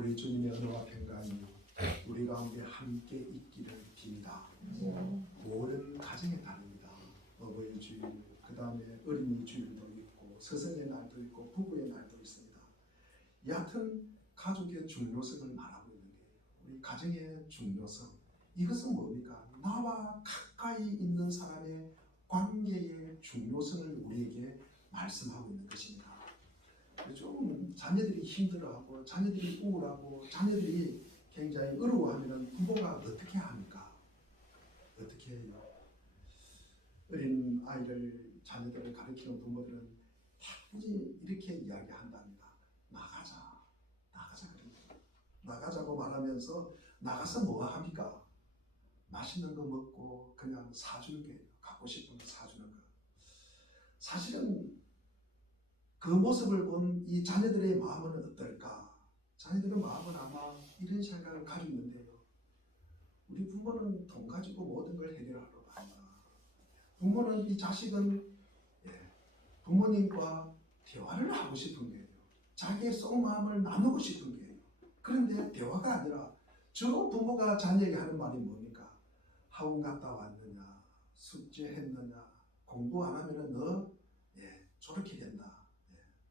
우리 주님의 은혜와 평강이 우리 가운데 함께 있기를 빕니다. 모든 가정에 다릅니다. 어버이 주일, 그 다음에 어린이 주일도 있고 스승의 날도 있고 부부의 날도 있습니다. 여하튼 가족의 중요성을 말하고 있는 게 우리 가정의 중요성, 이것은 뭡니까? 나와 가까이 있는 사람의 관계의 중요성을 우리에게 말씀하고 있는 것입니다. 좀 자녀들이 힘들어하고 자녀들이 우울하고 자녀들이 굉장히 어려워하면 부모가 어떻게 합니까? 어떻게 해요? 어린 아이들, 자녀들을 가르치는 부모들은 단지 이렇게 이야기한답니다. 나가자, 나가자 그럽니다. 나가자고 말하면서 나가서 뭐 합니까? 맛있는 거 먹고 그냥 사주는 게 갖고 싶은 거 사주는 거. 사실은 그 모습을 본 이 자녀들의 마음은 어떨까? 자녀들의 마음은 아마 이런 생각을 가지고 있는데요. 우리 부모는 돈 가지고 모든 걸 해결하려고 한다. 부모는 이 자식은 부모님과 대화를 하고 싶은 거예요. 자기의 속마음을 나누고 싶은 거예요. 그런데 대화가 아니라 저 부모가 자녀에게 하는 말이 뭡니까? 학원 갔다 왔느냐? 숙제했느냐? 공부 안 하면 너 저렇게 된다.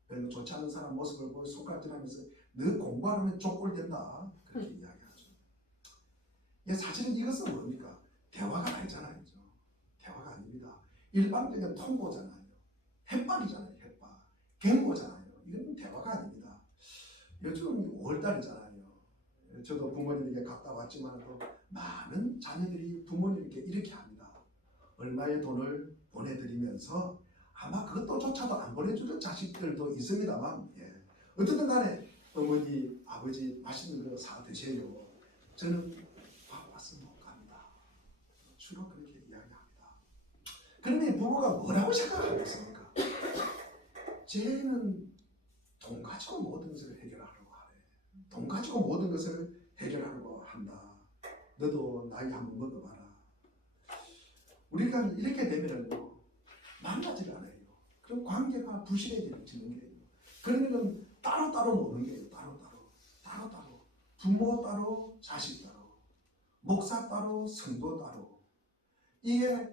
별로 좋지 않은 사람 모습을 보고 손가락질하면서 너 공부 안 하면 족골된다. 그렇게 이야기하죠. 사실은 이것은 뭡니까? 대화가 아니잖아요. 대화가 아닙니다. 일반적인 통보잖아요. 햇발이잖아요. 햇발. 경고잖아요. 이건 대화가 아닙니다. 요즘 5월달이잖아요. 저도 부모님에게 갔다 왔지만 또 많은 자녀들이 부모님께 이렇게 합니다. 얼마의 돈을 보내드리면서 아마 그것조차도 안 보내주는 자식들도 있습니다만 어쨌든 간에 어머니, 아버지 맛있는 거 사 드세요. 저는 바빠서 못 갑니다. 주로 그렇게 이야기합니다. 그런데 부모가 뭐라고 생각하겠습니까? 쟤는 돈 가지고 모든 것을 해결하려고 하네. 돈 가지고 모든 것을 해결하려고 한다. 너도 나이 한번 먹어봐라. 우리가 이렇게 되면은요, 만나질 않아요. 그럼 관계가 부실해지는 거예요. 그러면은 따로따로 노는 거예요. 따로따로. 부모 따로, 자식 따로. 목사 따로, 성도 따로. 이게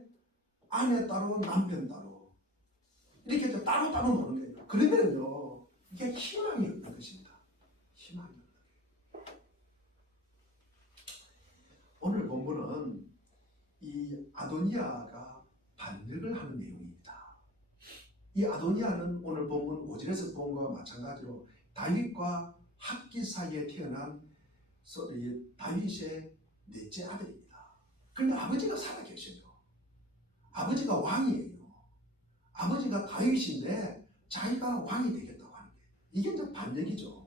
아내 따로, 남편 따로. 이렇게 따로따로 노는 거예요. 그러면은요, 이게 희망이 없는 것입니다. 희망이 없는 거예요. 오늘 본문은 이 아도니아가 반역을 하는 내용입니다. 이 아도니아는 오늘 본문 5절에서 본 것과 마찬가지로 다윗과 학기 사이에 태어난 다윗의 넷째 아들입니다. 그런데 아버지가 살아계셔요. 아버지가 왕이에요. 아버지가 다윗인데 자기가 왕이 되겠다고 하는 거예요. 이게 이제 반역이죠.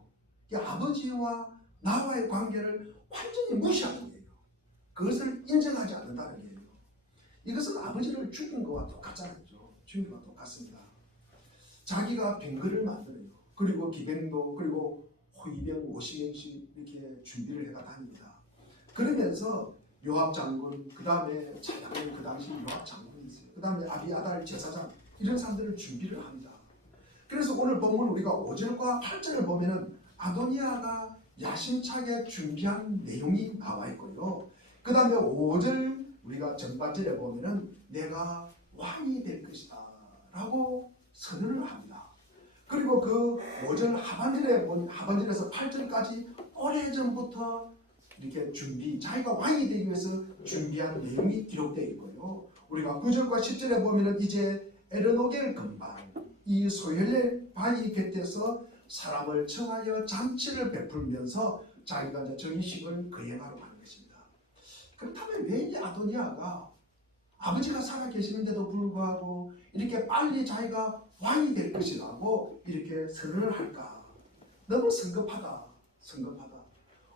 아버지와 나와의 관계를 완전히 무시하는 거예요. 그것을 인정하지 않는다는 거예요. 이것은 아버지를 죽인 것과 똑같잖아요. 죽인 것과 똑같습니다. 자기가 병거를 만들어요. 그리고 기병도 그리고 호위병 50명씩 이렇게 준비를 해가 다닙니다. 그러면서 요압 장군, 그 다음에 차장군, 그 당시 요압 장군이 있어요. 그 다음에 아비아달 제사장, 이런 사람들을 준비를 합니다. 그래서 오늘 본문 우리가 5절과 8절을 보면은 아도니아가 야심차게 준비한 내용이 나와 있고요. 그 다음에 5절 우리가 전반절에 보면은 내가 왕이 될 것이다 라고 선언을 합니다. 그리고 그 5절 하반절에서 8절까지 오래전부터 이렇게 자기가 왕이 되기 위해서 준비한 내용이 기록되어 있고요. 우리가 9절과 10절에 보면은 이제 에르노겔 근방, 이 소헬레 바위 곁에서 사람을 청하여 잔치를 베풀면서 자기가 이제 정의식을 거행하려고 하는 것입니다. 그렇다면 왜 이 아도니아가 아버지가 살아계시는데도 불구하고 이렇게 빨리 자기가 왕이 될 것이라고 이렇게 선언을 할까? 너무 성급하다.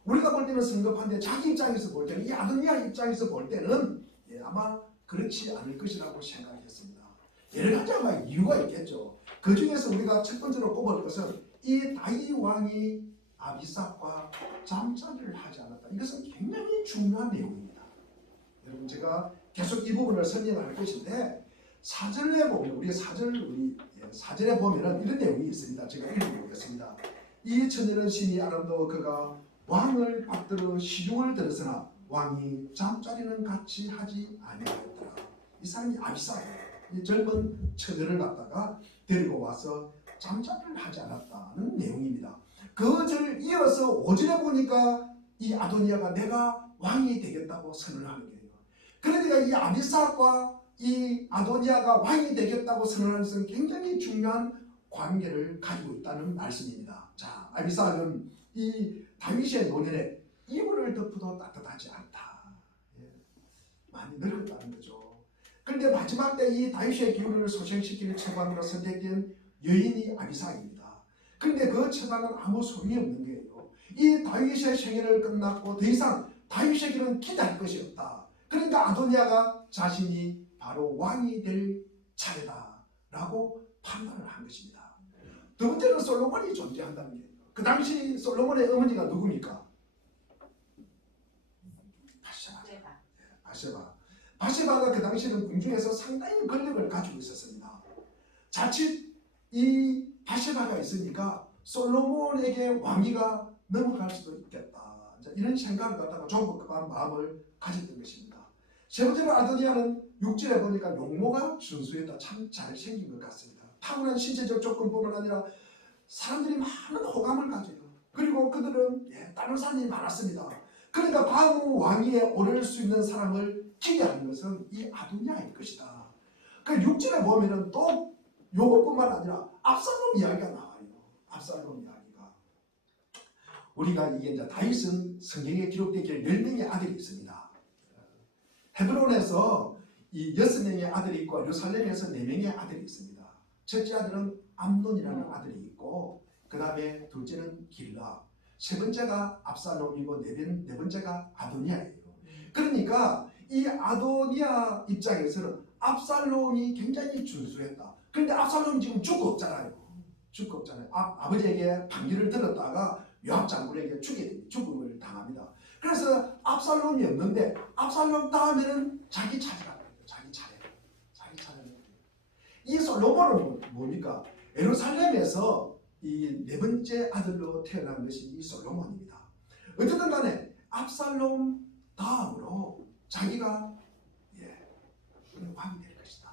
우리가 볼 때는 성급한데 자기 입장에서 볼 때는, 이 아도니아 입장에서 볼 때는 아마 그렇지 않을 것이라고 생각했습니다. 여러 가지 아마 이유가 있겠죠. 그 중에서 우리가 첫 번째로 꼽을 것은 이 다윗 왕이 아비삭과 잠자리를 하지 않았다. 이것은 굉장히 중요한 내용입니다. 여러분, 제가 계속 이 부분을 설명할 것인데 사절에 보면 사절에 보면은 이런 내용이 있습니다. 제가 읽어보겠습니다. 이 처녀는 심히 아름다워 그가 왕을 받들어 시중을 들었으나 왕이 잠자리는 같이 하지 아니하였더라. 이 사람이 아비사예요. 이 젊은 처녀를 갖다가 데리고 와서 잠자리를 하지 않았다는 내용입니다. 그 절 이어서 5절에 보니까 이 아도니아가 내가 왕이 되겠다고 선언을 하는 거예요. 그러니까 이 아비사과 이 아도니아가 왕이 되겠다고 선언하는 것은 굉장히 중요한 관계를 가지고 있다는 말씀입니다. 자, 아비사는 이 다윗의 노년에 이불을 덮어도 따뜻하지 않다. 예, 많이 늙었다는 거죠. 그런데 마지막 때 이 다윗의 기운을 소생시키는 처방으로 선택된 여인이 아비사입니다. 그런데 그 처방은 아무 소용이 없는 거예요. 이 다윗의 생애를 끝났고 더 이상 다윗의 길은 기다릴 것이 없다. 그러니까 아도니아가 자신이 바로 왕이 될 차례다라고 판단을 한 것입니다. 두 번째는 솔로몬이 존재한다는 거예요. 그 당시 솔로몬의 어머니가 누굽니까? 바세바. 바세바가 그 당시에는 궁중에서 상당히 권력을 가지고 있었습니다. 자칫 이 바세바가 있으니까 솔로몬에게 왕위가 넘어갈 수도 있겠다. 이런 생각을 갖다가 조급한 마음을 가졌던 것입니다. 세 번째로 아도니아는 6절에 보니까 용모가 순수했다. 참 잘생긴 것 같습니다. 타고난 신체적 조건뿐만 아니라 사람들이 많은 호감을 가져요. 그리고 그들은 다른 사람이 많았습니다. 그러니까 다음 왕위에 오를 수 있는 사람을 기대하는 것은 이 아도니아일 것이다. 그 6절에 보면은 또 요것뿐만 아니라 압살롬 이야기가 나와요. 압살롬 이야기가. 우리가 이게 이제 다윗은 성경에 기록되기에 10명의 아들이 있습니다. 헤브론에서 이 6명의 아들이 있고 예루살렘에서 4명의 아들이 있습니다. 첫째 아들은 암논이라는 아들이 있고 그 다음에 둘째는 길라, 세 번째가 압살롬이고 네 번째가 아도니아예요. 그러니까 이 아도니아 입장에서는 압살롬이 굉장히 준수했다. 그런데 압살롬 지금 죽고 없잖아요. 죽고 없잖아요. 아버지에게 반기를 들었다가 요압 장군에게 죽음을 당합니다. 그래서 압살롬이 없는데 압살롬 다음에는 자기 차례가 돼요. 자기 차례. 이 솔로몬은 뭡니까? 예루살렘에서 이 네 번째 아들로 태어난 것이 이 솔로몬입니다. 어쨌든 간에 압살롬 다음으로 자기가 왕이 될 것이다.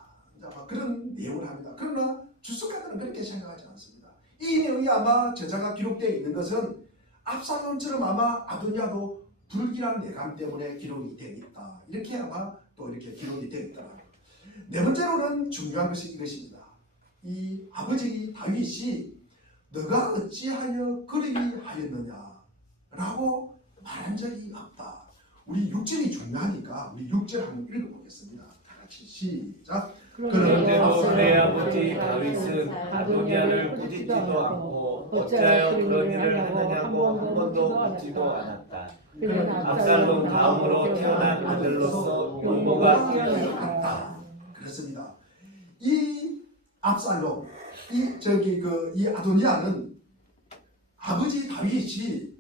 그런 내용을 합니다. 그러나 주석가들은 그렇게 생각하지 않습니다. 이 내용이 아마 저자가 기록되어 있는 것은 압살롬처럼 아마 아도니아도 불길한 예감 때문에 기록이 되어 있다. 이렇게 아마 또 이렇게 기록이 되어 있더라고요. 네 번째로는 중요한 것이 이것입니다. 이 아버지 다윗이 너가 어찌하여 그러기 하였느냐 라고 말한 적이 없다. 우리 6절이 중요하니까 우리 6절 한번 읽어보겠습니다. 다 같이 시작. 그런데도 내 아버지 다윗은 아도니아를 꾸짖지도 않고 어찌하여 그런 일을 하느냐고 한 번도 묻지도 않았다. 압살롬 다음으로 태어난 아들로서 용모가 뛰어났다. 그렇습니다. 이 압살롬, 이 아도니아는 아버지 다윗이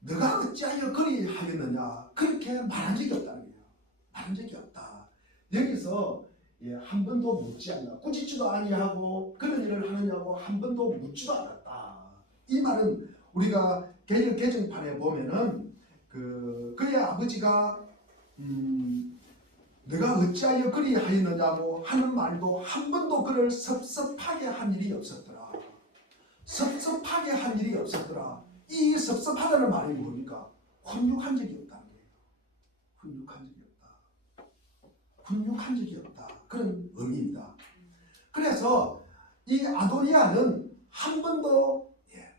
너가 어찌하여 그리 하겠느냐 그렇게 말한 적이 없다는 거예요. 말한 적이 없다. 여기서 한 번도 묻지 않나, 꾸짖지도 아니하고 그런 일을 하느냐고 한 번도 묻지도 않았다. 이 말은 우리가 개정판에 보면은 그의 아버지가 너가 어찌하여 그리 하였느냐고 하는 말도 한 번도 그를 섭섭하게 한 일이 없었더라. 섭섭하게 한 일이 없었더라. 이 섭섭하다는 말이 뭡니까? 훈육한 적이 없다는 거예요. 훈육한 적이 없다. 훈육한 적이 없다. 그런 의미입니다. 그래서 이 아도니아는 한 번도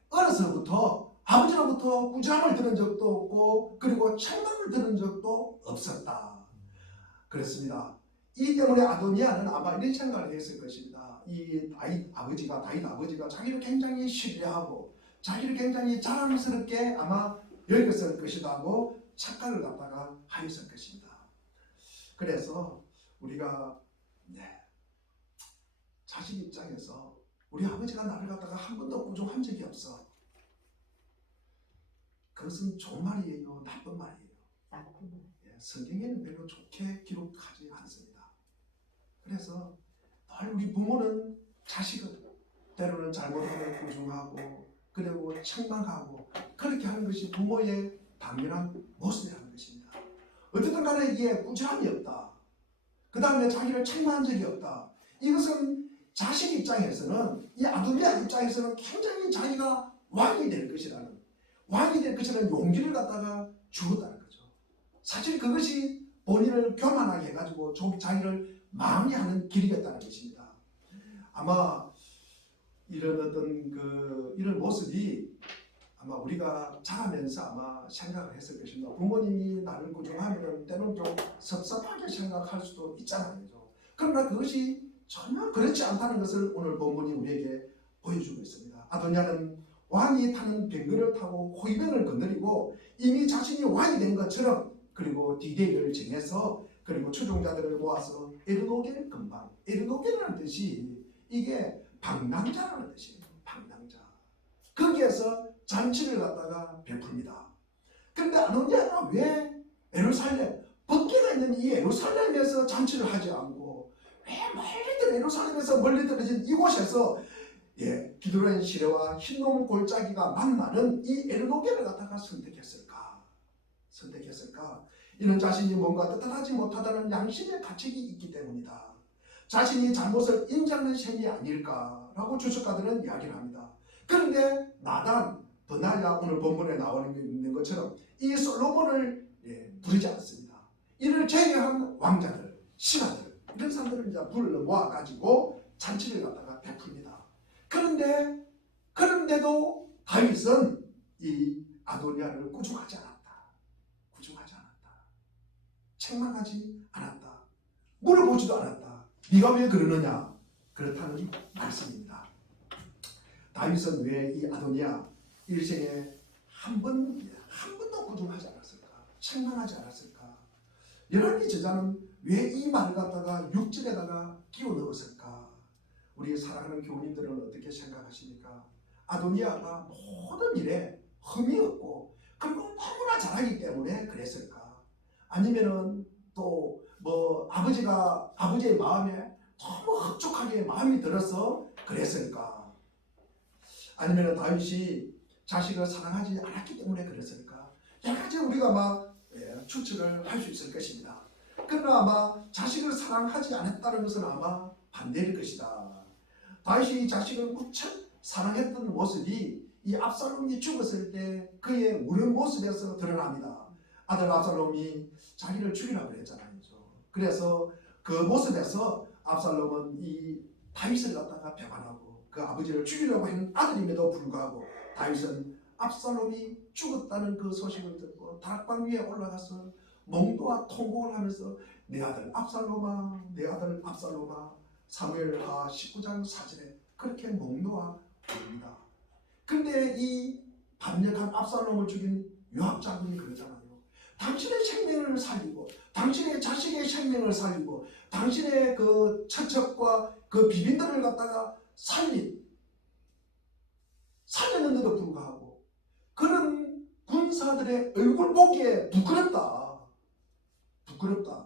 어려서부터 아버지로부터 꾸지람을 들은 적도 없고 그리고 책망을 들은 적도 없었다. 그렇습니다. 이 때문에 아도니아는 아마 이런 생각을 했을 것입니다. 이 다윗 아버지가 자기를 굉장히 신뢰하고 자기를 굉장히 자랑스럽게 아마 여겼을 것이라고 착각을 갖다가 하였을 것입니다. 그래서 우리가 자식 입장에서 우리 아버지가 나를 갖다가 한 번도 꾸중한 적이 없어. 그것은 좋은 말이에요, 나쁜 말이에요? 성경에는 별로 좋게 기록하지 않습니다. 그래서 늘 우리 부모는 자식을 때로는 잘못하면 꾸중하고 그리고 책망하고 그렇게 하는 것이 부모의 당연한 모습이라는 것입니다. 어쨌든 간에 이게 꾸준함이 없다. 그 다음에 자기를 책망한 적이 없다. 이것은 자식 입장에서는, 이 아도니아 입장에서는 굉장히 자기가 왕이 될 것이라는 용기를 갖다가 주었다는 거죠. 사실 그것이 본인을 교만하게 해가지고 자기를 망해하는 길이었다는 것입니다. 아마 이런 이런 모습이 아마 우리가 자라면서 아마 생각을 했을 것입니다. 부모님이 나를 꾸중하면 때로는 좀 섭섭하게 생각할 수도 있잖아요. 그러나 그것이 전혀 그렇지 않다는 것을 오늘 본문이 우리에게 보여주고 있습니다. 아도니아는 왕이 타는 병거를 타고 호위병을 거느리고 이미 자신이 왕이 된 것처럼, 그리고 디데이를 정해서, 그리고 추종자들을 모아서 에르노겔 근방, 에르노겔이라는 뜻이 이게 방랑자라는 뜻이에요. 방랑자. 거기에서 잔치를 갖다가 베풉니다. 그런데 아도니아가 왜 예루살렘, 번개가 있는 이 예루살렘에서 잔치를 하지 않고 왜 멀리 떨어진 이곳에서 기드론 시내와 흰놈 골짜기가 만나는 이 에르노겔을 갖다가 선택했을까? 이는 자신이 뭔가 뜻하지 못하다는 양심의 가책이 있기 때문이다. 자신이 잘못을 인정하는 셈이 아닐까라고 주석가들은 이야기를 합니다. 그런데 나단, 버나야, 오늘 본문에 나오는 것처럼 이 솔로몬을 부르지 않습니다. 이를 제외한 왕자들, 신하들, 이런 사람들을 이제 불러 모아가지고 잔치를 갖다가 베풉니다. 그런데도 다윗은 이 아도니아를 꾸중하지 않았다. 책망하지 않았다. 물어보지도 않았다. 네가 왜 그러느냐? 그렇다는 말씀입니다. 다윗은 왜 이 아도니아 일생에 한 번도 꾸중하지 않았을까? 책망하지 않았을까? 열왕기 저자는 왜 이 말을 갖다가 6절에다가 끼워 넣었을까? 우리 사랑하는 교우님들은 어떻게 생각하십니까? 아도니아가 모든 일에 흠이 없고 그리고 너무나 잘하기 때문에 그랬을까? 아니면은 또 아버지의 마음에 너무 흡족하게 마음이 들어서 그랬을까? 아니면은 다윗이 자식을 사랑하지 않았기 때문에 그랬을까? 여러 가지 우리가 추측을 할 수 있을 것입니다. 그러나 아마 자식을 사랑하지 않았다는 것은 아마 반대일 것이다. 다윗이 자식을 무척 사랑했던 모습이 이 압살롬이 죽었을 때 그의 우는 모습에서 드러납니다. 아들 압살롬이 자기를 죽이라고 그랬잖아요. 그래서 그 모습에서 압살롬은 이 다윗을 갖다가 배반하고 그 아버지를 죽이려고 하는 아들임에도 불구하고 다윗은 압살롬이 죽었다는 그 소식을 듣고 다락방 위에 올라가서 몽도와 통곡을 하면서 내 아들 압살롬아, 내 아들 압살롬아, 사무엘하 19장 4절에 그렇게 몽도와 부릅니다. 근데 이 반역한 압살롬을 죽인 요압 장군이 그러잖아요. 당신의 생명을 살리고 당신의 자식의 생명을 살리고 당신의 그 처첩과 그 비빈들을 갖다가 살렸는데도 불구하고 그런 군사들의 얼굴 보기에 부끄럽다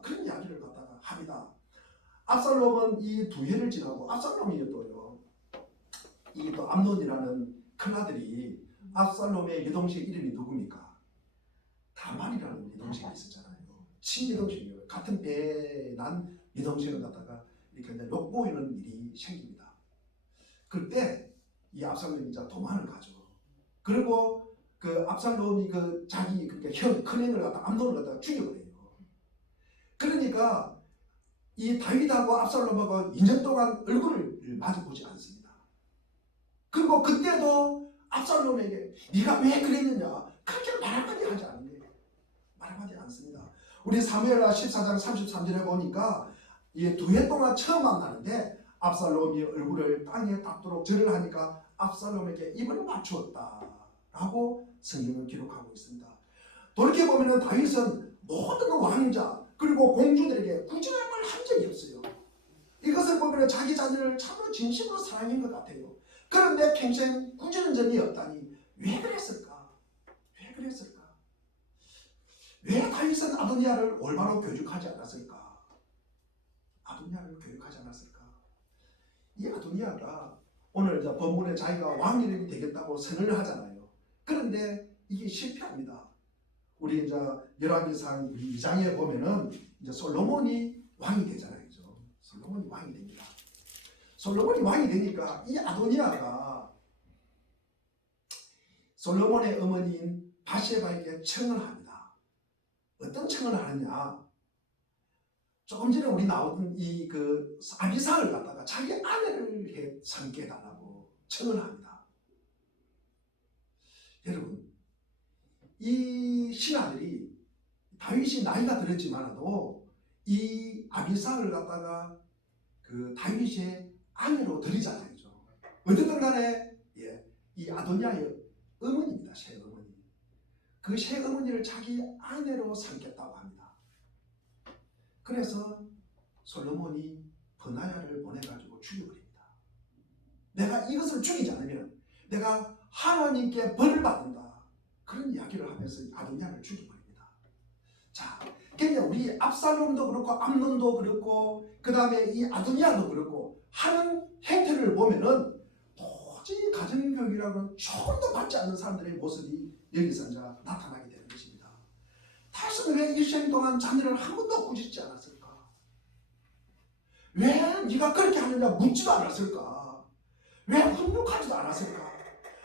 그런 이야기를 갖다가 합니다. 압살롬은 이 두 해를 지나고 압살롬이 또요 이 또 암논이라는 큰아들이 압살롬의 여동생 이름이 누굽니까? 다말이라는 여동생이 있었잖아요. 친여동생이에요. 같은 배에 난 여동생을 갖다가 이렇게 욕보이는 일이 생깁니다. 그때 이 압살롬이 이제 도망을 가죠. 그리고 그 압살롬이 그 자기 그러니까 큰형을 갖다 암논을 갖다가 죽여버려요. 그러니까 이 다윗하고 압살롬하고 2년 동안 얼굴을 마주보지 않습니다. 그리고 그때도 압살롬에게 네가 왜 그랬느냐 그렇게 말 한마디 하지 않는데 말 한마디 않습니다. 우리 사무엘하 14장 33절에 보니까 이 두 해 동안 처음 만나는데 압살롬이 얼굴을 땅에 닿도록 절을 하니까 압살롬에게 입을 맞추었다라고 성경을 기록하고 있습니다. 돌이켜보면 다윗은 모든 왕자 그리고 공주들에게 꾸준함을 한 적이 없어요. 이것을 보면 자기 자녀를 참으로 진심으로 사랑한 것 같아요. 그런데 평생 꾸짖은 적이 없다니 왜 그랬을까? 왜 다윗은 아도니아를 올바로 교육하지 않았을까? 이 아도니아가 오늘 저 본문에 자기가 왕이 되겠다고 선언을 하잖아요. 그런데 이게 실패합니다. 우리 이제 열왕기상 2장에 보면은 이제 솔로몬이 왕이 되잖아요. 그죠? 솔로몬이 왕이 됩니다. 솔로몬이 왕이 되니까 이 아도니아가 솔로몬의 어머니인 바세바에게 청을 합니다. 어떤 청을 하느냐? 조금 전에 우리 나오던 이 그 아비삭을 갖다가 자기 아내를 삼게 해달라고 청을 합니다. 여러분, 이 신하들이 다윗이 나이가 들었지만도 이 아비삭을 갖다가 그 다윗의 아내로 들이잖아요. 어쨌든 간에 이 아도니아의 어머니입니다. 새어머니. 그 새어머니를 자기 아내로 삼겠다고 합니다. 그래서 솔로몬이 버나야를 보내가지고 죽여버립니다. 내가 이것을 죽이지 않으면 내가 하나님께 벌을 받는다. 그런 이야기를 하면서 아도니아를 죽여버립니다. 자, 그러니까 우리 압살롬도 그렇고 암논도 그렇고 그 다음에 이 아도니아도 그렇고 하는 행태를 보면은 도저히 가정교육이라고는 조금도 받지 않는 사람들의 모습이 여기서 이제 나타나게 되는 것입니다. 다윗은 왜 일생 동안 자녀를 한 번도 꾸짖지 않았을까? 왜 네가 그렇게 하느냐 묻지도 않았을까? 왜 훈육하지도 않았을까?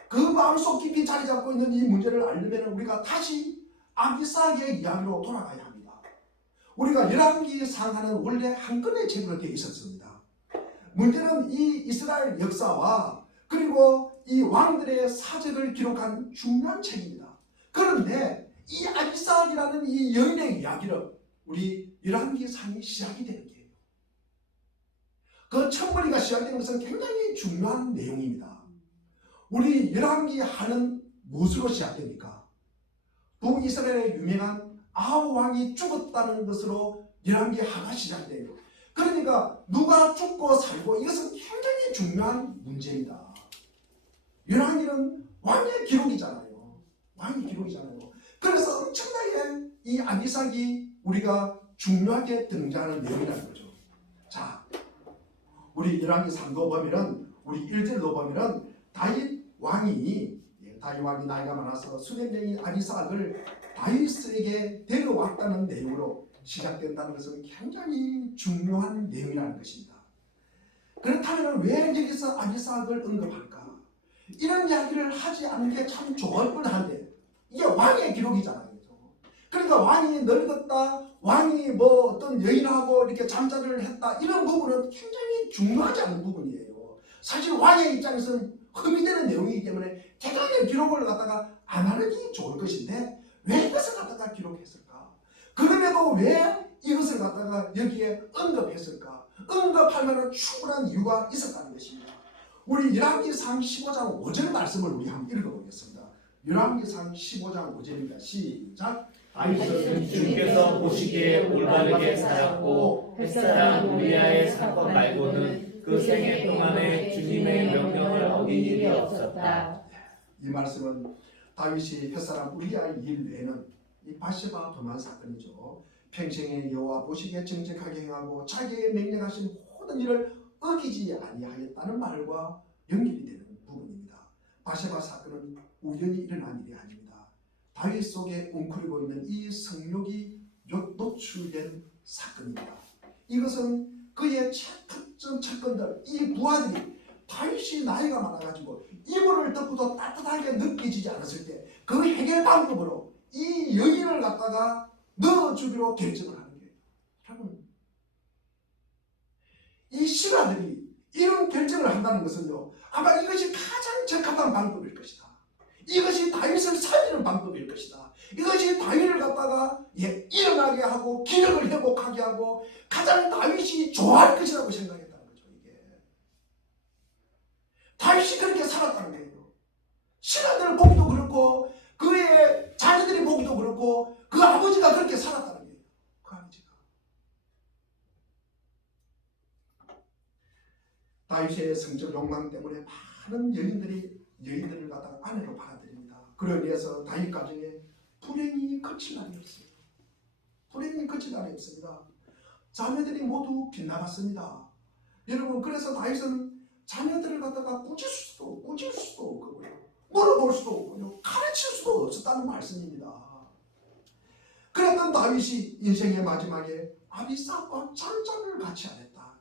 그 마음속 깊이 자리 잡고 있는 이 문제를 알려면 우리가 다시 아비삭의 이야기로 돌아가야 합니다. 우리가 열왕기상하는 원래 한 건의 책으로 되어 있었습니다. 문제는 이 이스라엘 역사와 그리고 이 왕들의 사적을 기록한 중요한 책입니다. 그런데 이 아비삭이라는 이 여인의 이야기를 우리 열왕기상이 시작이 되는 거예요. 그 첫머리가 시작되는 것은 굉장히 중요한 내용입니다. 우리 열왕기하는 무엇으로 시작됩니까? 북이스라엘의 유명한 아합 왕이 죽었다는 것으로 열왕기하가 시작돼요. 그러니까 누가 죽고 살고 이것은 굉장히 중요한 문제입니다. 열왕기는 왕의 기록이잖아요. 왕의 기록이잖아요. 그래서 엄청나게 이 아비삭이 우리가 중요하게 등장하는 내용이라는 거죠. 자, 우리 열왕기 3도 보면은 우리 1절도 보면은 다윗 왕이 나이가 많아서 수백 명의 아비삭을 다윗에게 데려왔다는 내용으로 시작된다는 것은 굉장히 중요한 내용이라는 것입니다. 그렇다면 왜 여기서 아비삭을 언급할까? 이런 이야기를 하지 않는 게 참 좋을 뻔한데 이게 왕의 기록이잖아요. 그러니까 왕이 늙었다, 왕이 뭐 어떤 여인하고 이렇게 잠자리를 했다, 이런 부분은 굉장히 중요하지 않은 부분이에요. 사실 왕의 입장에서는 흠이 되는 내용이기 때문에 대단히 기록을 갖다가 안 하는 게 좋을 것인데 왜 이것을 갖다가 기록했을까? 그럼에도 왜 이것을 갖다가 여기에 언급했을까? 언급할 만한 충분한 이유가 있었다는 것입니다. 우리 열왕기상 15장 5절 말씀을 우리 한번 읽어보겠습니다. 열왕기상 15장 5절입니다. 시작. 다윗은 주께서 보시기에 올바르게 살았고 햇사람 우리아의 사건 말고는 그 생애 동안에 주님의 명령을 어긴 일이 없었다. 이 말씀은 다윗이 햇사람 우리아의 일 외에는 이 바세바 도난 사건이죠. 평생에 여호와 보시기에 정직하게 행하고 자기에게 명령하신 모든 일을 어기지 아니하였다는 말과 연결이 되는 부분입니다. 바세바 사건은 우연히 일어난 일이 아닙니다. 다윗 속에 웅크리고 있는 이 성욕이 노출된 사건입니다. 이것은 그의 특정 채권들, 이 부하들이 다윗이 나이가 많아가지고 이불을 덮고도 따뜻하게 느껴지지 않았을 때 그 해결 방법으로 이 여인을 갖다가 넣어주기로 결정을 하는 거예요. 여러분, 이 신하들이 이런 결정을 한다는 것은요, 아마 이것이 가장 적합한 방법일 것이다. 이것이 다윗을 살리는 방법일 것이다. 이것이 다윗을 갖다가 일어나게 하고 기력을 회복하게 하고 가장 다윗이 좋아할 것이라고 생각했다는 거죠. 이게 다윗이 그렇게 살았다는 거예요. 신하들 보기도 그렇고 그의 자녀들이 보기도 그렇고 그 아버지가 그렇게 살았다는 거예요. 그 아버지가 다윗의 성적 욕망 때문에 많은 여인들을 갖다가 아내로 받아들입니다. 그러기 위해서 다윗 가정에 불행이 그칠 날이 없어요. 불행이 그칠 날이 없습니다. 자매들이 모두 빗나갔습니다. 여러분, 그래서 다윗은 자녀들을 갖다가 꾸짖을 수도 없고요. 물어볼 수도 없고요. 가르칠 수도 없었다는 말씀입니다. 그랬던 다윗이 인생의 마지막에 아비삭과 잠잠을 같이 안 했다.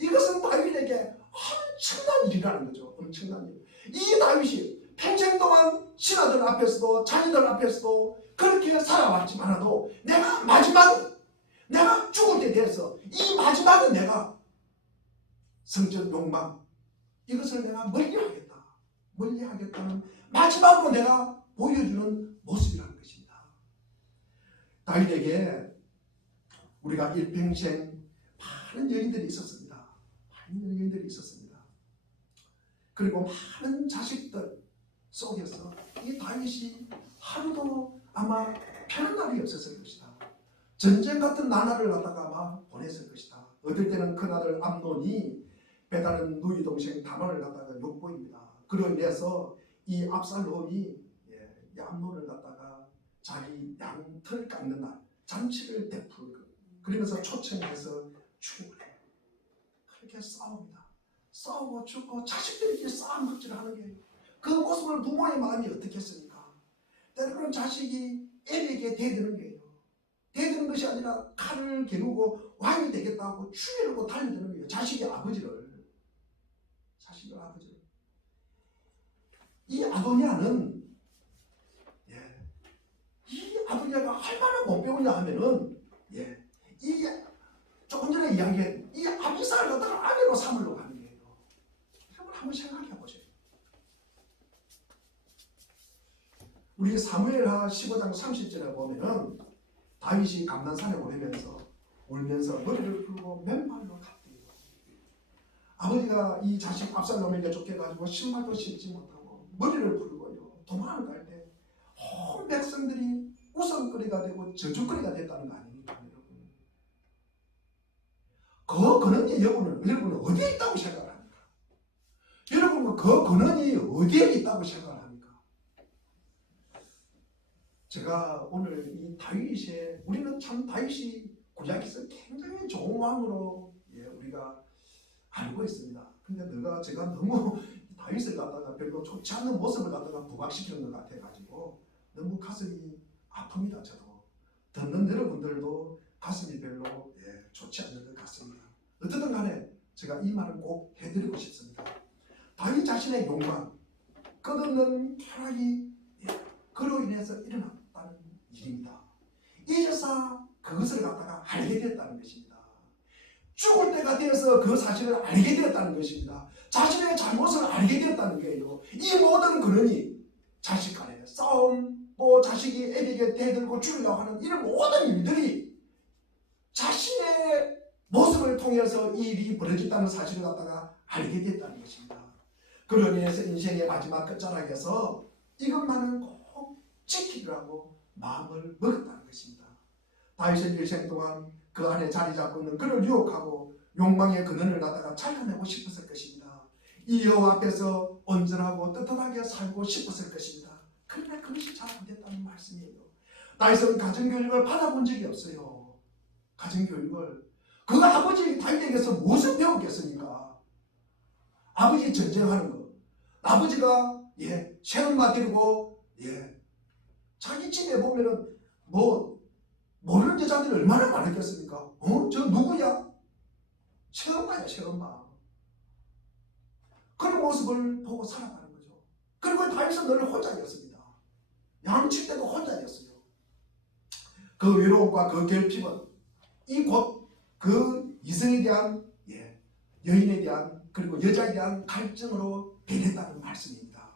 이것은 다윗에게 엄청난 일이라는 거죠. 엄청난 일. 이 다윗이 평생 동안 신하들 앞에서도 자녀들 앞에서도 그렇게 살아왔지만도 내가 마지막은 내가 죽을 때 돼서 이 마지막은 내가 성적 욕망 이것을 내가 멀리하겠다는 마지막으로 내가 보여주는 모습이라는 것입니다. 다윗에게 우리가 일평생 많은 여인들이 있었습니다. 많은 여인들이 있었습니다. 그리고 많은 자식들 속에서 이 다윗이 하루도 아마 편한 날이 없었을 것이다. 전쟁 같은 나날을 갖다가 아마 보냈을 것이다. 어떨 때는 큰아들 암논이 배다른 누이 동생 다말을 갖다가 욕보입니다. 그로 인해서 이 압살롬이 이 암논을 갖다가 자기 양털 깎는 날 잔치를 베풀고 그러면서 초청해서 죽음을 해요. 그렇게 싸웁니다. 싸우고 죽고 자식들끼리 싸움박질을 하는 게 그 모습을 부모의 마음이 어떻겠습니까? 때로는 자식이 애에게 대드는 거예요. 대드는 것이 아니라 칼을 겨누고 왕이 되겠다고 죽이려고 달려드는 거예요. 자식의 아버지를. 이 아도니아는 이 아도니아가 얼마나 못 배우냐 하면은 이 조금 전에 이야기한 이 아비삭을 갖다가 아내로 삼으려고 하는 거예요. 여러분 한번 생각해 보세요. 우리 사무엘하 15장 30절에 보면은 다윗이 감난산에 오르면서 울면서 머리를 풀고 맨발로 갔대요. 아버지가 이 자식 압살롬에게 쫓겨가지고 신발도 신지 못하고 머리를 풀고요 도망을 갈 때 온 백성들이 웃음거리가 되고 저주거리가 됐다는 거 아닙니까, 여러분? 그 근원이 여러분은 어디에 있다고 생각을 합니까? 여러분은 그 근원이 어디에 있다고 생각을 합니까? 제가 오늘 이 다윗의 우리는 참 다윗이 구약에서 굉장히 좋은 왕으로 우리가 알고 있습니다. 근데 제가 너무 다윗을 갖다가 별로 좋지 않은 모습을 갖다가 부각시키는 것 같아가지고 너무 가슴이 아픕니다. 저도 듣는 여러분들도 가슴이 별로 좋지 않는 것 같습니다. 어쨌든 간에 제가 이 말은 꼭 해드리고 싶습니다. 다윗 자신의 욕망, 끝없는 쾌락이 그로 인해서 일어났다는 일입니다. 이 여사 그것을 갖다가 알게 되었다는 것입니다. 죽을 때가 되어서 그 사실을 알게 되었다는 것입니다. 자신의 잘못을 알게 되었다는 거예요. 이 모든 근원이 자식 간의 싸움, 뭐 자식이 애에게 대들고 죽으려고 하는 이런 모든 일들이 자신의 모습을 통해서 이 일이 벌어졌다는 사실을 갖다가 알게 됐다는 것입니다. 그로 인해서 인생의 마지막 끝자락에서 이것만은 꼭 지키려고 마음을 먹었다는 것입니다. 다윗은 일생 동안 그 안에 자리 잡고 있는 그를 유혹하고 욕망의 근원을 갖다가 잘라내고 싶었을 것입니다. 이 여호와 앞에서 온전하고 떳떳하게 살고 싶었을 것입니다. 그런데 그것이 잘 안 됐다는 말씀이에요. 다윗은 가정교육을 받아본 적이 없어요. 가정교육을. 그 아버지 다윗에게서 무엇을 배웠겠습니까? 아버지 전쟁하는 거. 아버지가 새엄마 데리고 자기 집에 보면은 뭐 모르는 여자들이 얼마나 많았겠습니까? 저 누구야? 새엄마야, 새엄마. 그런 모습을 보고 살아가는 거죠. 그리고 다윗은 늘 혼자였습니다. 양칠 때도 혼자였어요. 그 외로움과 그 결핍은 이 곧 그 이성에 대한 여인에 대한 그리고 여자에 대한 갈증으로 변했다는 말씀입니다.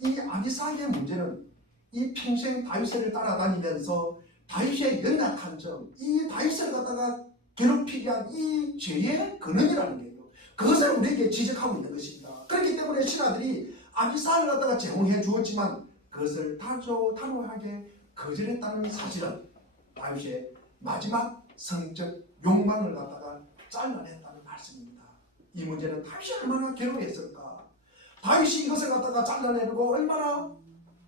이 아비삭의 문제는 이 평생 다윗을 따라다니면서 다윗의 연약한 점, 이 다윗을 갖다가 괴롭히게 한 이 죄의 근원이라는 거예요. 그것을 우리에게 지적하고 있는 것입니다. 그렇기 때문에 신하들이 아비삭을 갖다가 제공해 주었지만 그것을 단호하게 거절했다는 사실은 다윗의 마지막 성적 욕망을 갖다가 잘라냈다는 말씀입니다. 이 문제는 다윗이 얼마나 괴로워했을까? 다윗이 이것을 갖다가 잘라내고 얼마나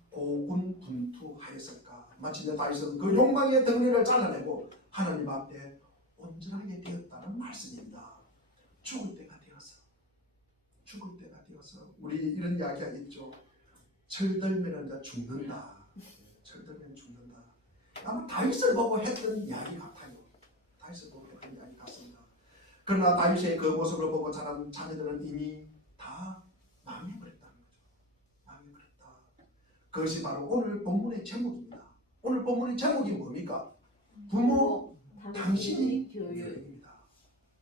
고군분투하였을까? 마침내 다윗은 그 욕망의 덩어리를 잘라내고 하나님 앞에 온전하게 되었다는 말씀입니다. 죽을 때가 되었어. 죽을 때가 되어서 우리 이런 이야기 하겠죠. 철들면 이제 죽는다. 철들면 죽는다. 아마 다윗을 보고 했던 이야기 같아요. 다윗을 보고 했던 이야기 같습니다. 그러나 다윗의 그 모습을 보고 자란 자녀들은 이미 다 망해버렸다는 거죠. 망해버렸다. 그것이 바로 오늘 본문의 제목입니다. 오늘 본문의 제목이 뭡니까? 부모 당신이 교육입니다.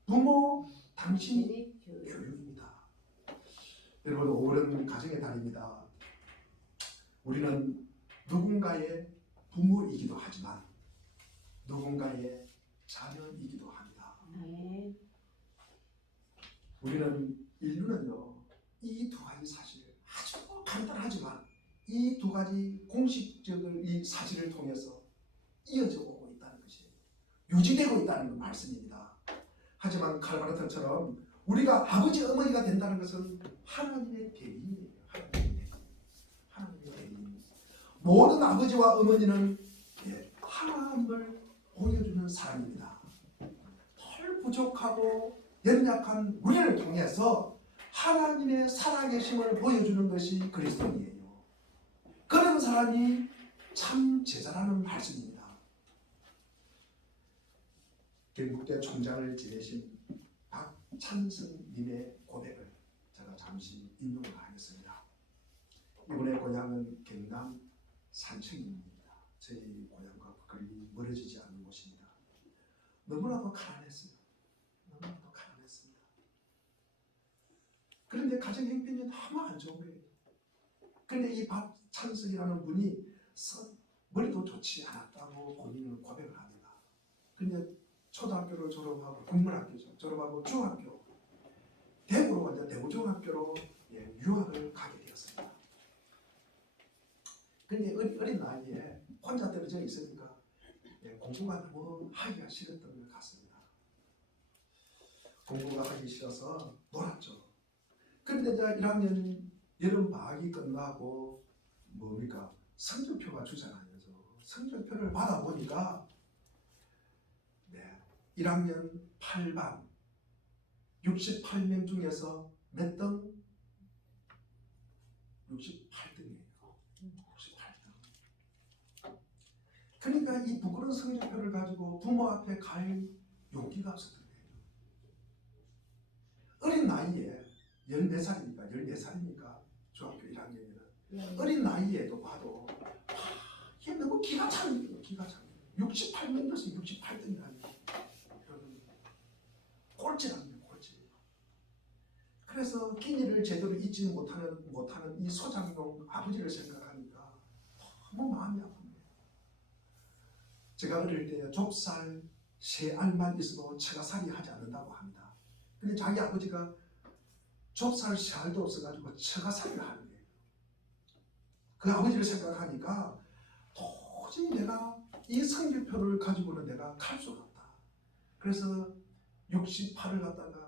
부모 당신이 교육입니다. 여러분, 5월은 가정의 달입니다. 우리는 누군가의 부모이기도 하지만 누군가의 자녀이기도 합니다. 우리는 인류는요, 이 두 가지 사실 아주 간단하지만 이 두 가지 공식적인 이 사실을 통해서 이어져 오고 있다는 것이 유지되고 있다는 말씀입니다. 하지만 칼바르트처럼 우리가 아버지 어머니가 된다는 것은 하나님의 대리인이에요. 하나님의 대리인. 모든 아버지와 어머니는 하나님을 보여주는 사람입니다. 덜 부족하고 연약한 우리를 통해서 하나님의 살아계심을 보여주는 것이 그리스도인이에요. 그런 사람이 참 제자라는 말씀입니다. 경북대 총장을 지내신 박찬승님의 고백을 제가 잠시 인용을 하겠습니다. 이분의 고향은 경남 산청입니다. 저희 고향과 거리 멀어지지 않는 곳입니다. 너무나도 가난했어요. 너무나도 가난했습니다. 그런데 가정 형편이 너무 안 좋은 거예요. 그런데 이 박찬석이라는 분이 머리도 좋지 않았다고 본인은 고백을 합니다. 그런데 초등학교를 졸업하고 국문학교죠. 졸업하고 중학교 대구로 이제 대구중학교로 유학을 가게 되었습니다. 그런데 어린 나이에 혼자 떨어져 있으니까 공부가 너무 하기가 싫었던 것 같습니다. 공부가 하기 싫어서 놀았죠. 그런데 이제 1학년 여름 방학이 끝나고 뭡니까? 성적표가 주잖아요. 성적표를 받아보니까 1학년 8반 68명 중에서 몇 등? 68등이에요. 68등. 그러니까 이 부끄러운 성적표를 가지고 부모 앞에 갈 용기가 없었던 거예요. 어린 나이에 14살이니까 중학교 1학년이면 어린 나이에도 봐도 이게 너무 기가 차는 거예요. 기가 차는 거예요. 68명에서 68등이라니 꼴찌랍니다. 꼴찌. 그래서 끼니를 제대로 잊지 못하는 이 소장용 아버지를 생각하니까 너무 마음이 아픕니다. 제가 어릴 때 좁쌀 3알만 있어도 처가살이 하지 않는다고 합니다. 근데 자기 아버지가 좁쌀 3알도 없어가지고 처가살이를 하는 거예요. 그 아버지를 생각하니까 도저히 내가 이 성적표를 가지고는 내가 갈 수가 없다. 그래서 68을 갖다가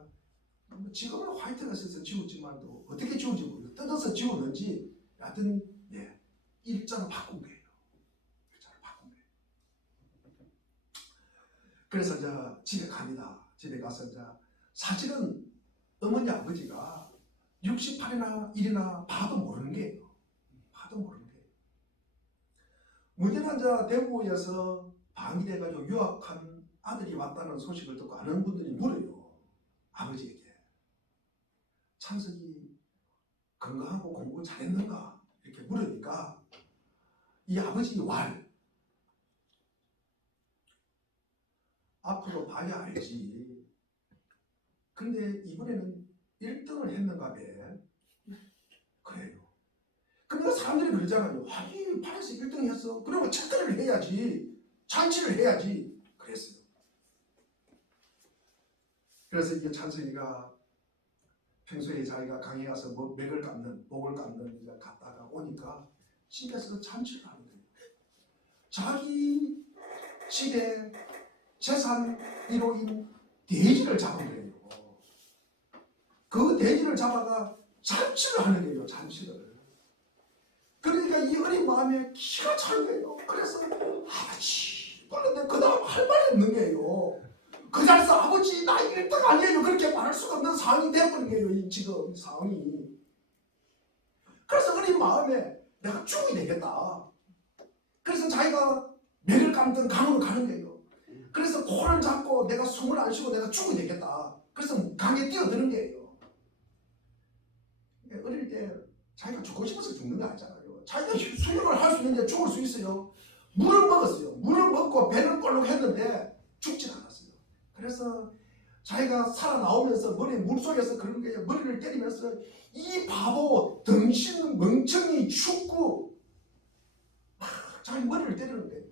지금은 화이트가 써서 지웠지만도 어떻게 지운지 모르겠어요. 뜯어서 지웠는지 하여튼 일자로 바꾼 거예요. 일자로 바꾼 거예요. 그래서 이제 집에 갑니다. 집에 가서 이제 사실은 어머니 아버지가 68이나 1이나 봐도 모르는 거예요. 봐도 모르는 거예요. 문제는 이제 대구에서 방위돼가지고 유학한 아들이 왔다는 소식을 듣고 아는 분들이 물어요. 아버지에게. 찬석이 건강하고 공부 잘했는가? 이렇게 물으니까 이 아버지 왈 앞으로 봐야 알지. 근데 이번에는 1등을 했는가 봐. 그래요. 근데 사람들이 그러잖아요. 아니 반에서 1등 했어. 그러면 축하를 해야지. 잔치를 해야지. 그랬어요. 그래서 이게 찬석이가 평소에 자기가 강에 가서 목을 감는 이제 갔다가 오니까 집에서 잔치를 하는 거예요. 자기 집에 재산 1호인 돼지를 잡은 거예요. 그 돼지를 잡아가 잔치를 하는 거예요. 잔치를. 그러니까 이 어린 마음에 기가 찬 거예요. 그래서 아버지 그런데 그 다음 할 말이 없는 거예요. 그 자리에서 아버지 나 1등 아니에요 그렇게 말할 수가 없는 상황이 되어버린 거예요. 이 지금 이 상황이. 그래서 어린 마음에 내가 죽이 되겠다. 그래서 자기가 매를 감던 강으로 가는 거예요. 그래서 코를 잡고 내가 숨을 안 쉬고 내가 죽이 되겠다. 그래서 강에 뛰어드는 거예요. 어릴 때 자기가 죽고 싶어서 죽는 거 아니잖아요. 자기가 수영을 할 수 있는데 죽을 수 있어요. 물을 먹었어요. 물을 먹고 배를 꼴록했는데 죽진 않았어요. 그래서 자기가 살아나오면서 머리 물속에서 그런 게 머리를 때리면서 이 바보 덩신 멍청이 죽고 막 자기 머리를 때리는 거예요.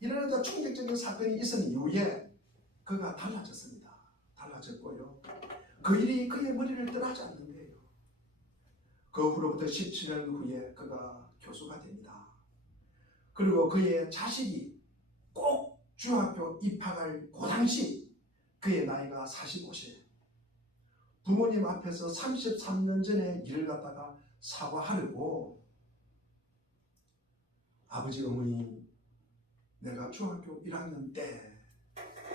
이러다 충격적인 사건이 있은 이후에 그가 달라졌습니다. 달라졌고요. 그 일이 그의 머리를 떠나지 않는 거예요. 그 후로부터 17년 후에 그가 교수가 됩니다. 그리고 그의 자식이 꼭 중학교 입학할 그 당시 그의 나이가 45세. 부모님 앞에서 33년 전에 일을 갖다가 사과하려고 아버지 어머니 내가 중학교 1학년 때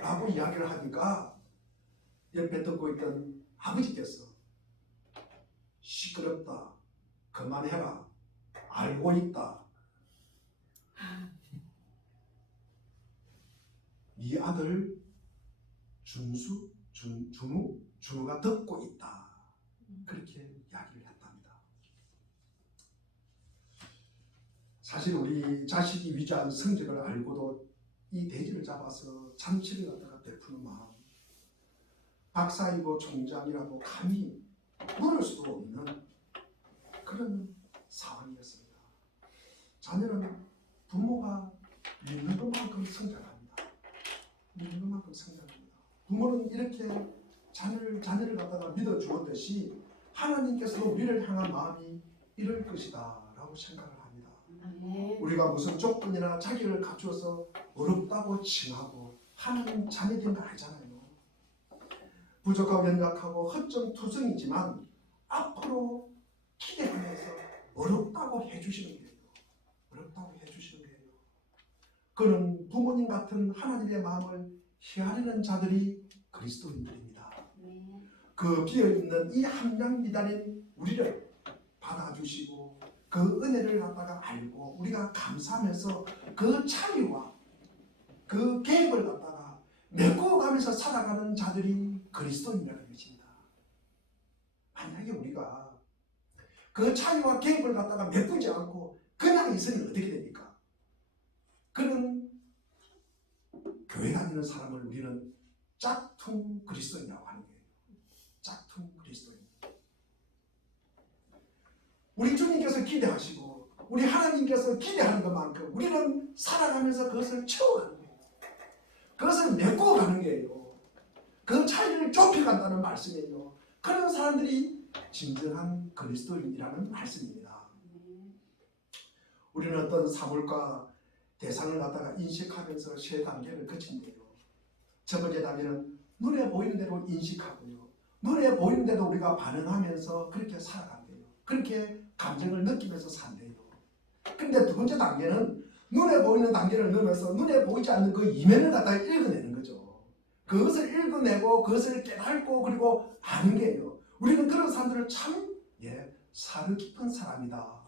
라고 이야기를 하니까 옆에 듣고 있던 아버지께서 시끄럽다 그만해라 알고 있다 네 아들 준우가 듣고 있다 그렇게 이야기를 했답니다. 사실 우리 자식이 위조한 성적을 알고도 이 대지를 잡아서 잔치를 갖다가 베푸는 마음 박사이고 총장이라고 감히 물을 수도 없는 그런 상황이었습니다. 자녀는 부모가 믿는 것만큼 성장합니다. 믿는 것만큼 성장합니다. 부모는 이렇게 자녀를 갖다가 믿어주었듯이 하나님께서도 우리를 향한 마음이 이럴 것이다 라고 생각을 합니다. 우리가 무슨 조건이나 자격을 갖추어서 어렵다고 칭하고 하나님 자녀된 거 아니잖아요. 부족하고 연약하고 허점투성이지만 앞으로 기대하면서 어렵다고 해주시는 거예요. 어렵다고 해주시는 거예요. 그런 부모님 같은 하나님의 마음을 헤아리는 자들이 그리스도인들입니다. 그 비어있는 이 함량미달인 우리를 받아주시고 그 은혜를 갖다가 알고 우리가 감사하면서 그 차이와 그 계획을 갖다가 메꿔가면서 살아가는 자들이 그리스도인이라는 것입니다. 만약에 우리가 그 차이와 계획을 갖다가 메꾸지 않고 그냥 있으면 어떻게 됩니까? 그는 교회 다니는 사람을 우리는 짝퉁 그리스도인이라고 하는 거예요. 짝퉁 그리스도인. 우리 주님께서 기대하시고 우리 하나님께서 기대하는 것만큼 우리는 살아가면서 그것을 채워가는 거예요. 그것을 메꿔가는 거예요. 그 차이를 좁혀간다는 말씀이에요. 그런 사람들이 진정한 그리스도인이라는 말씀입니다. 우리는 어떤 사물과 대상을 갖다가 인식하면서 세 단계를 거친대요. 첫 번째 단계는 눈에 보이는 대로 인식하고요. 눈에 보이는 대로 우리가 반응하면서 그렇게 살아간대요. 그렇게 감정을 느끼면서 산대요. 그런데 두 번째 단계는 눈에 보이는 단계를 넘어서 눈에 보이지 않는 그 이면을 갖다가 읽어내는 거죠. 그것을 읽어내고 그것을 깨닫고 그리고 아는 게요. 우리는 그런 사람들을 참 사르 깊은 사람이다.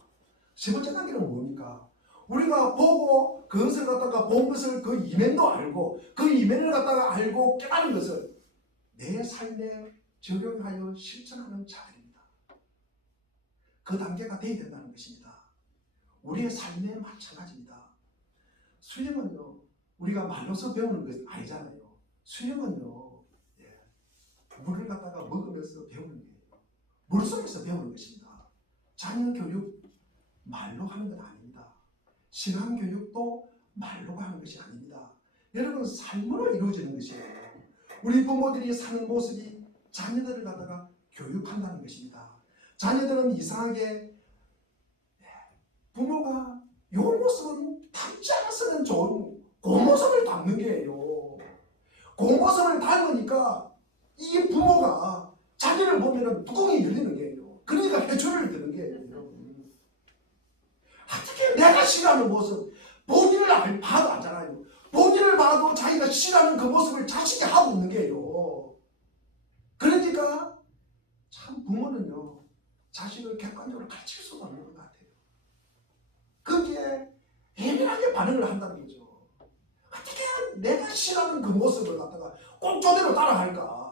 세 번째 단계는 뭡니까? 우리가 보고 그것을 갖다가 본 것을 그 이면도 알고 그 이면을 갖다가 알고 깨닫는 것을 내 삶에 적용하여 실천하는 자들입니다. 그 단계가 되어야 된다는 것입니다. 우리의 삶에 마찬가지입니다. 수영은요 우리가 말로서 배우는 것이 아니잖아요. 수영은요 물을 갖다가 먹으면서 배우는 거예요. 물속에서 배우는 것입니다. 자녀 교육 말로 하는 건 아닙니다. 신앙 교육도 말로 하는 것이 아닙니다. 여러분 삶으로 이루어지는 것이에요. 우리 부모들이 사는 모습이 자녀들을 갖다가 교육한다는 것입니다. 자녀들은 이상하게 부모가 이 모습은 닮지 않았으면 좋은 그 모습을 닮는 게예요. 그 모습을 닮으니까 이 부모가 자기를 보면 뚜껑이 열리는 거예요. 그러니까 회초리를 드는 거예요. 어떻게 내가 싫어하는 모습 본인을 봐도 알잖아요. 보기를 봐도 자기가 싫어하는 그 모습을 자식이 하고 있는 게요. 그러니까 참 부모는요, 자식을 객관적으로 가르칠 수가 없는 것 같아요. 거기에 예민하게 반응을 한다는 거죠. 어떻게 내가 싫어하는 그 모습을 갖다가 꼭 저대로 따라할까?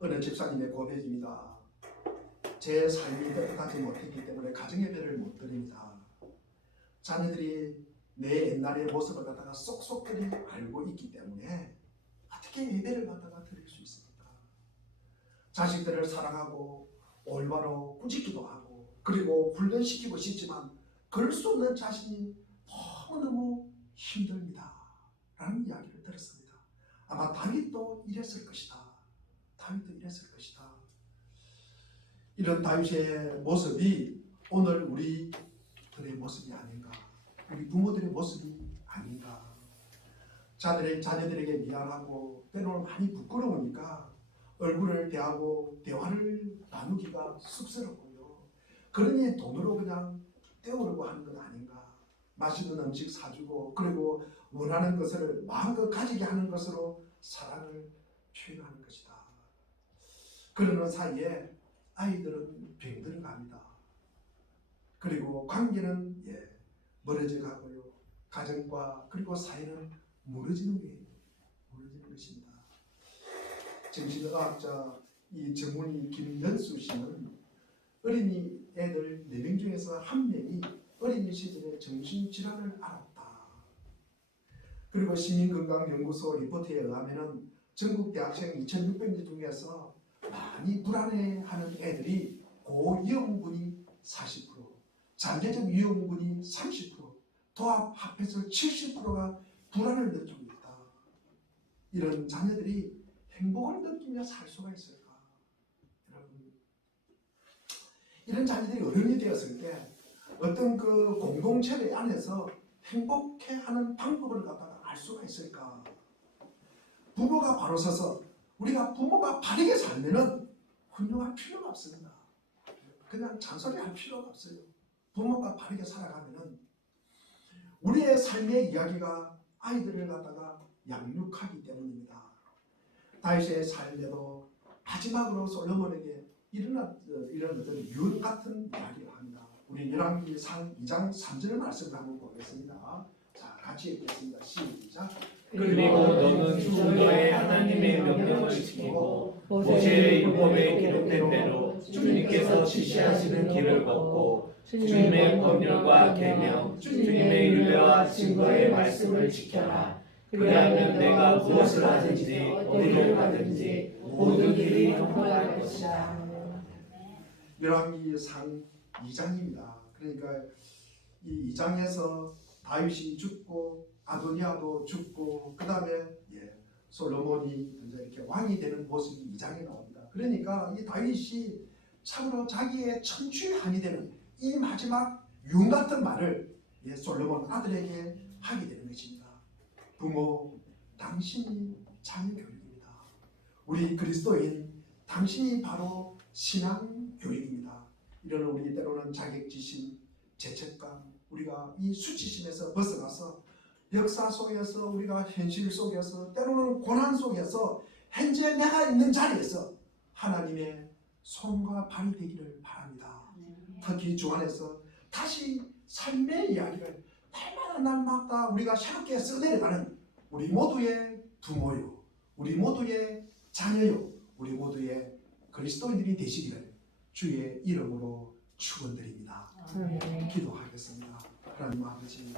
어느 집사님의 고백입니다. 제 삶이 떳떳하지 못했기 때문에 가정의 배를 못 드립니다. 자녀들이 내 옛날의 모습을 갖다가 쏙쏙들이 알고 있기 때문에 어떻게 예배를 갖다가 드릴 수 있습니까? 자식들을 사랑하고 올바로 꾸짖기도 하고 그리고 훈련시키고 싶지만 그럴 수 없는 자신이 너무너무 힘듭니다. 라는 이야기를 들었습니다. 아마 다윗도 이랬을 것이다. 다윗도 이랬을 것이다. 이런 다윗의 모습이 오늘 우리들의 모습이 아닌가, 우리 부모들의 모습이 아닌가. 자녀들에게 미안하고 때로는 많이 부끄러우니까 얼굴을 대하고 대화를 나누기가 쑥스럽고요. 그러니 돈으로 그냥 떼오르고 하는 건 아닌가. 맛있는 음식 사주고 그리고 원하는 것을 마음껏 가지게 하는 것으로 사랑을 표현하는 것이다. 그러는 사이에 아이들은 병들어 갑니다. 그리고 관계는 멀어져 가고요. 가정과 그리고 사회는 무너지는 것입니다. 정신의학자 이 전문의 김연수 씨는 어린이 애들 4명 중에서 1명이 어린이 시절에 정신질환을 앓았다. 그리고 시민건강연구소 리포트에 의하면 전국 대학생 2,600명 중에서 많이 불안해하는 애들이 고위험군이 40%, 잠재적 위험군이 30%, 도합 합해서 70%가 불안을 느끼고 있다. 이런 자녀들이 행복을 느끼며 살 수가 있을까? 여러분, 이런 자녀들이 어른이 되었을 때 어떤 그 공동체의 안에서 행복해하는 방법을 갖다가 알 수가 있을까? 부모가 바로 서서 우리가 부모가 바르게 살면은 훌륭할 필요가 없습니다. 그냥 잔소리할 필요가 없어요. 부모가 바르게 살아가면은 우리의 삶의 이야기가 아이들을 갖다가 양육하기 때문입니다. 다윗의 삶에도 마지막으로 솔로몬에게 이런 어떤 유언 같은 이야기를 합니다. 우리 열왕기상 2장 3절 말씀을 한번 보겠습니다. 자, 같이 읽겠습니다. 시작. 그리고 너는 너의 하나님의 명령을 지키고 모세의 율법에 기록된 대로 주님께서 지시하시는 길을 걷고 주님의 법률과 계명, 주님의 율례와 증거의 말씀을 지켜라. 그리하면 내가 무엇을 하든지 어디를 가든지 모든 일이 통할 것이다. 열왕기상 2장입니다. 그러니까 이 2장에서 다윗이 죽고 아도니아도 죽고 그 다음에 솔로몬이 이렇게 왕이 되는 모습이 2장에 나옵니다. 그러니까 이 다윗이 참으로 자기의 천추의 한이 되는 이 마지막 유언 같은 말을 솔로몬 아들에게 하게 되는 것입니다. 부모, 당신이 자녀 교육입니다. 우리 그리스도인, 당신이 바로 신앙 교육입니다. 이런 우리 때로는 자격지심, 죄책감, 우리가 이 수치심에서 벗어나서 역사 속에서 우리가 현실 속에서 때로는 고난 속에서 현재 내가 있는 자리에서 하나님의 손과 발이 되기를 바랍니다. 특히 주 안에서 다시 삶의 이야기를 날마다 우리가 새롭게 써내려가는 우리 모두의 부모요, 우리 모두의 자녀요, 우리 모두의 그리스도인들이 되시기를 주의 이름으로 축원드립니다. 기도하겠습니다. 하나님 아버지,